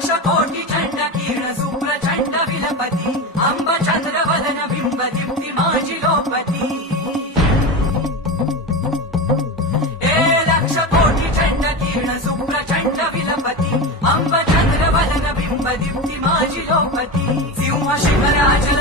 लक्ष कोटी चंड किरण सुप्रचंड विलपती अंब चंद्र वदन बिंब दीप्ती माझी लोपती लक्ष कोटी चंड किरण सुप्रचंड विलपती अंब चंद्र वदन बिंब दीप्ती माझी लोपती सिंह शिखराचल